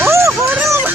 O, choroba!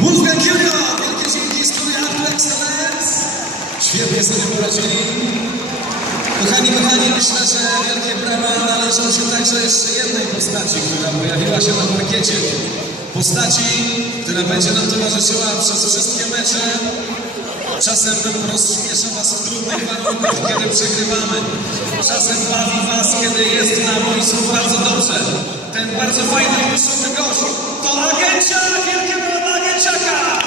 Mózga Kielio! Wielkie dzięki studia Excellence! Świetnie sobie poradzili. Kochani, myślę, że wielkie brawa należą się także jeszcze jednej postaci, która pojawiła się na parkiecie. Postaci, która będzie nam towarzyszyła przez wszystkie mecze. Czasem rozśmiesza was w trudnych warunkach, kiedy przegrywamy. Czasem bawi was, kiedy jest na boisku bardzo dobrze. Ten bardzo fajny i myszowy gość to Agencja! Wielkie brawa dla Agenciaka!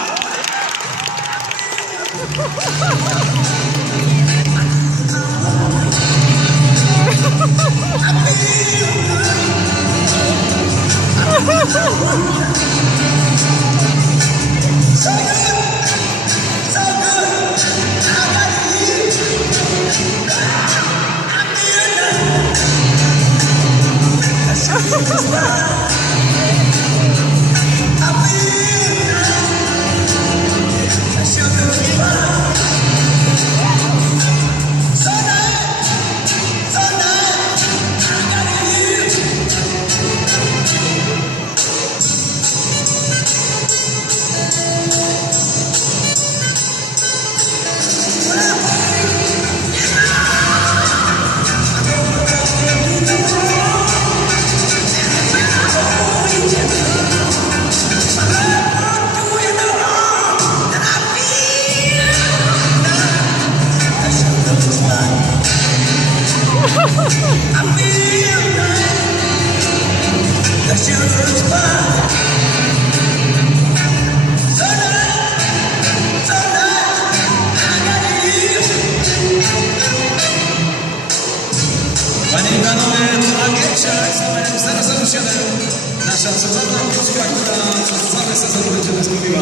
Panie i panowie, to Agencja z numerem 007. Nasza cudowna wróżka, która przez cały sezon będzie nas mówiła.